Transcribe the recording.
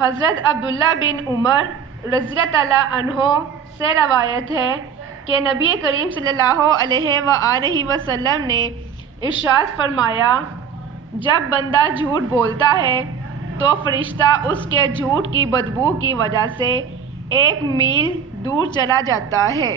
हज़रत अब्दुल्ला बिन उमर रज़ियल्लाहु अन्हो से रवायत है कि नबी करीम सल्लल्लाहु अलैहि वसल्लम ने इरशाद फरमाया, जब बंदा झूठ बोलता है तो फरिश्ता उसके झूठ की बदबू की वजह से 1 मील दूर चला जाता है।